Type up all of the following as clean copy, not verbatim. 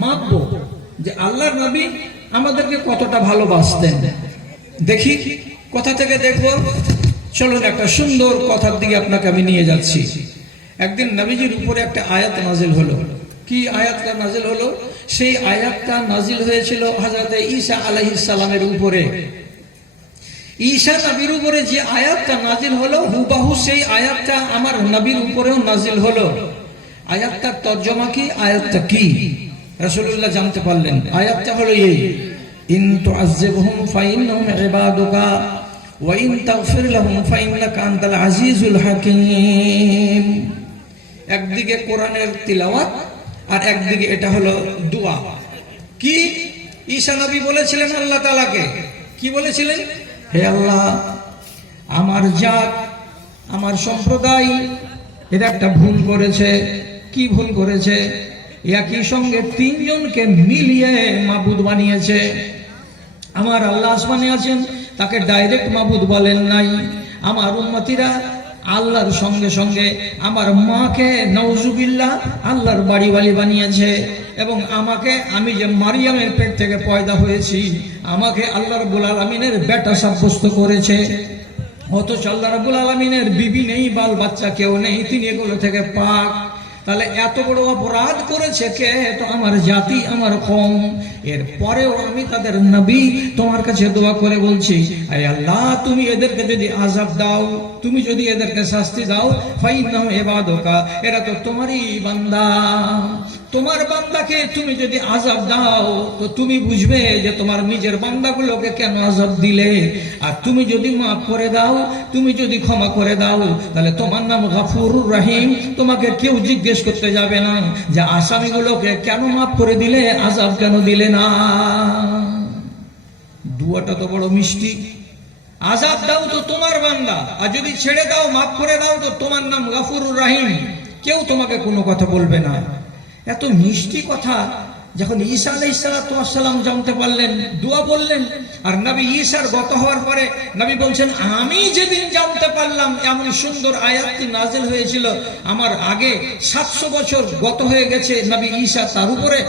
মাপবো যে আল্লাহর নবী আমাদেরকে কতটা ভালোবাসতেন। দেখি কোথা থেকে দেখবো, চলুন একটা সুন্দর কথার দিকে আপনাকে আমি নিয়ে যাচ্ছি। একদিন নবীজির উপরে একটা আয়াত নাজিল হলো। কি আয়াতটা নাজিল হলো? সেই আয়াতটা নাজিল হয়েছিল হযরত ঈসা আলাইহিস সালামের উপরে। ঈসা নবীর উপরে যে আয়াতটা নাজিল হলো, হুবহু সেই আয়াতটা আমার নবীর উপরেও নাজিল হলো। আয়াতটার তর্জমা কি, আয়াতটা কি রাসূলুল্লাহ জানতে পারলেন। আয়াতটা হলো এই, ইন তুআযিবহুম ফাইন্নাহুম ইবাদুকা ওয়া ইন তাগফির লাহুম ফাইন্নাকা আনতাল আজিজুল হাকীম। একদিকে কোরআনের তিলাওয়াত আর একদিকে এটা হলো দোয়া। কি ঈসা নবী বলেছিলেন আল্লাহ তাআলাকে, কি বলেছিলেন? হে আল্লাহ, আমার জাত, আমার সম্প্রদায় এরা একটা ভুল করেছে। কি ভুল করেছে? একই সঙ্গে তিনজনকে মিলিয়ে মাবুদ বানিয়েছে। আমার আল্লাহ আসমানে আছেন, তাকে ডাইরেক্ট মাবুদ বলেন নাই। আমার উম্মতিরা আল্লাহর সঙ্গে সঙ্গে আমার মাকে নাউজুবিল্লাহ আল্লাহর বাড়িওয়ালি বানিয়েছে, এবং আমাকে, আমি যে মারিয়ামের পেট থেকে পয়দা হয়েছি, আমাকে আল্লাহ রাব্বুল আলামিনের বেটা সাব্যস্ত করেছে। অথচ আল্লাহ রাব্বুল আলামিনের বিবি নেই, বাল বাচ্চা কেউ নেই, তিনি এগুলো থেকে পাক। তাহলে এত বড় অপরাধ করেছে কে? তো আমার জাতি, আমার কওম। এরপরেও আমি তাদের নবী তোমার কাছে দোয়া করে বলছি, আয় আল্লাহ, তুমি এদেরকে যদি আযাব দাও, তুমি যদি এদেরকে শাস্তি দাও, ফাইন্নাহু ইবাদুকা, এরা তো তোমারই বান্দা। তোমার বান্দাকে তুমি যদি আযাব দাও, তো তুমি বুঝবে যে তোমার নিজের বান্দাগুলোকে কেন আযাব দিলে। আর তুমি যদি মাফ করে দাও, তুমি যদি ক্ষমা করে দাও, তাহলে তোমার নাম গফুরুর রহিম। তোমাকে কেউ জিজ্ঞেস করতে যাবে না যে আসামিগুলোকে কেন মাফ করে দিলে, আযাব কেন দিলে না। দুয়াটা তো বড় মিষ্টি। আযাব দাও তো তোমার বান্দা, আর যদি ছেড়ে দাও, মাফ করে দাও, তো তোমার নাম গফুরুর রহিম। কেউ তোমাকে কোনো কথা বলবে না। এত মিষ্টি কথা যখন ঈসা আলাইহিস সালাম জানতে পারলেন, দোয়া বললেন। আর নবী ঈসার গত হওয়ার পরে নবী বলছেন, আমি যেদিন জানতে পারলাম এমন সুন্দর আয়াতটি নাজিল হয়েছিল, আমার আগে 700 বছর গত হয়ে গেছে নবী ঈসা তার উপরে,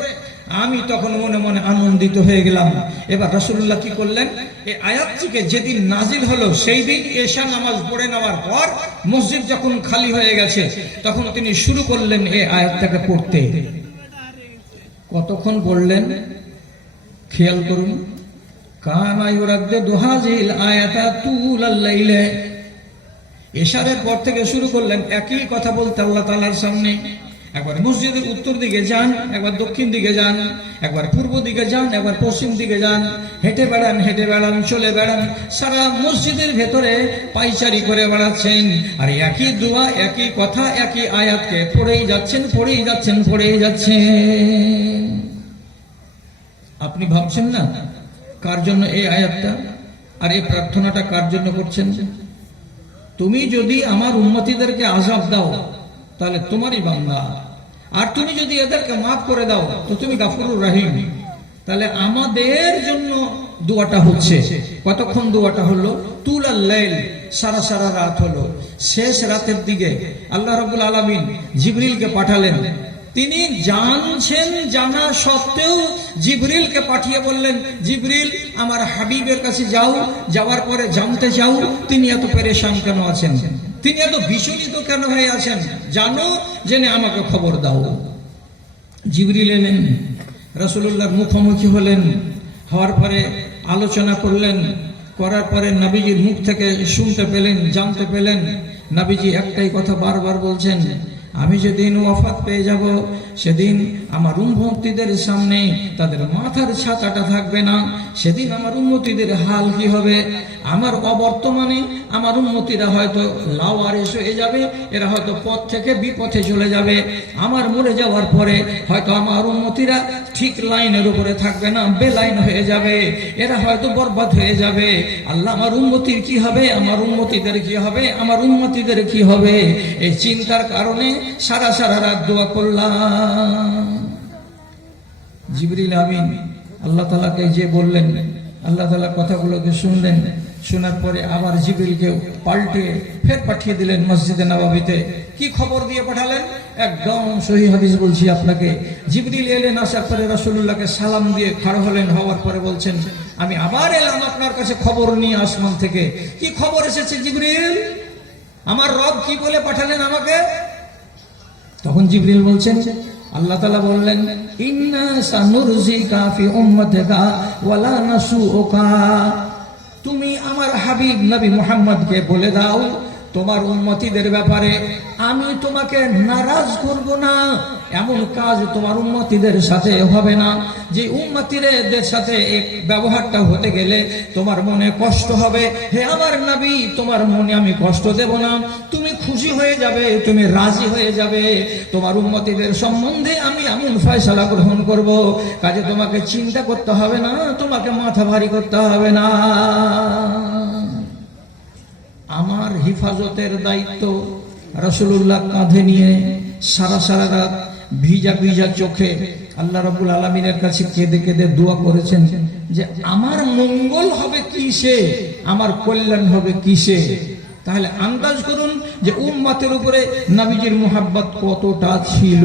আমি তখন মনে মনে আনন্দিত হয়ে গেলাম। এবার রাসূলুল্লাহ কি করলেন? এই আয়াতটিকে যেদিন নাজিল হলো, সেই দিন এশা নামাজ পড়ে নেওয়ার পর মসজিদ যখন খালি হয়ে গেছে, তখন তিনি শুরু করলেন এই আয়াতটাকে পড়তে। কতক্ষণ পড়লেন খেয়াল করুন। কানা ইউরাদ্দিদু হাযিল আয়াতা তুলাল লাইলে। এশারের পর থেকে শুরু করলেন একই কথা বলতে আল্লাহ তাআলার সামনে। একবার মসজিদের উত্তর দিকে যান, একবার দক্ষিণ দিকে যান, একবার পূর্ব দিকে যান, একবার পশ্চিম দিকে যান, হেঁটে বেড়ান, হেঁটে বেড়ান, চলে বেড়ান, সারা মসজিদের ভেতরে পায়চারি করে বেড়াচ্ছেন। আর একই দোয়া, একই কথা, একই আয়াতকে পড়েই যাচ্ছেন, পড়েই যাচ্ছেন, পড়েই যাচ্ছেন। আপনি ভাবছেন না কার জন্য এই আয়াতটা আর এই প্রার্থনাটা কার জন্য করছেন? তুমি যদি আমার উম্মতিদেরকে আযাব দাও, তাহলে তোমারই বান্দা। আর তুমি যদি এদেরকে মাফ করে দাও, তো তুমি গফুরুর রহিম। তাহলে আমাদের জন্য দোয়াটা হচ্ছে। কতক্ষণ দোয়াটা হলো? তুলাল লাইল, সারা সারা রাত হলো। শেষ রাতের দিকে আল্লাহ রাব্বুল আলামিন জিবরিলকে পাঠালেন। তিনি জানছেন, জানা সত্ত্বেও জিবরিলকে পাঠিয়ে বললেন, জিবরিল, আমার হাবিবের কাছে যাও, যাওয়ার পরে জানতে চাও তিনি এত পেরেশান কেন আছেন, তিনি এত বিচলিত কেন হয়ে আছেন, জানো, জেনে আমাকে খবর দাও। জিবরিল এলেন, রাসূলুল্লাহর মুখোমুখি হলেন, হওয়ার পরে আলোচনা করলেন। করার পরে নবীজির মুখ থেকে শুনতে পেলেন, জানতে পেলেন, নবীজি একটাই কথা বারবার বলছেন, আমি যেদিন ওয়াফাত পেয়ে যাব, সেদিন আমার উম্মতিদের সামনে তাদের মাথার ছাতাটা থাকবে না। সেদিন আমার উম্মতিদের হাল কি হবে? আমার অবর্তমানে আমার উম্মতিরা হয়তো লাওয়ারিস হয়ে যাবে, এরা হয়তো পথ থেকে বিপথে চলে যাবে। আমার মরে যাওয়ার পরে হয়তো আমার উম্মতিরা ঠিক লাইনের উপরে থাকবে না, বেলাইন হয়ে যাবে, এরা হয়তো বরবাদ হয়ে যাবে। আল্লাহ, আমার উম্মতির কি হবে? আমার উম্মতিদের কি হবে? আমার উম্মতিদের কি হবে? এই চিন্তার কারণে সারা সারা রাত দোয়া করলাম। জিবরিল আমিন আল্লাহ তাআলাকে যে বললেন, আল্লাহ তাআলা কথাগুলোকে শুনলেন, শোনার পরে আবার জিবরিলকে পাল্টে ফের পাঠিয়ে দিলেন মসজিদে নববীতে। কি খবর দিয়ে পাঠালেন? একদম সহিহ হাদিস বলছি আপনাকে। জিবরিল এলেন, আসার পরে রাসূলুল্লাহকে সালাম দিয়ে খাড়া হলেন, হওয়ার পরে বলছেন, আমি আবার এলাম আপনার কাছে খবর নিয়ে আসমান থেকে। কি খবর এসেছে জিবরিল? আমার রব কি বলে পাঠালেন আমাকে? তখন জিবরিল বলছেন, আল্লাহ তাআলা বললেন, ইন্না সানুরজিকা ফি উম্মাতিকা ওয়ালা নাসুউকা। তুমি আমার হাবিব নবী মুহাম্মদকে বলে দাও, তোমার উম্মতিদের ব্যাপারে আমি তোমাকে নারাজ করব না, এমন কাজ তোমার উম্মতিদের সাথে হবে না যে উম্মতিদের সাথে এক ব্যবহারটা হতে গেলে তোমার মনে কষ্ট হবে। হে আমার নবী, তোমার মনে আমি কষ্ট দেব না, তুমি খুশি হয়ে যাবে, তুমি রাজি হয়ে যাবে। তোমার উম্মতিদের সম্বন্ধে আমি এমন ফয়সালা গ্রহণ করব, কাজে তোমাকে চিন্তা করতে হবে না, তোমাকে মাথা ভারী করতে হবে না। আমার হিফাজতের দায়িত্ব রাসূলুল্লাহ কাঁধে নিয়ে সারা সারা রাত ভিজা ভিজা চোখে আল্লাহ রাব্বুল আলামিনের কাছে কেঁদে কেঁদে দোয়া করেছেন যে আমার মঙ্গল হবে কিসে, আমার কল্যাণ হবে কিসে। তাহলে আন্দাজ করুন যে উম্মতের উপরে নবীজির মুহাব্বত কতটা ছিল।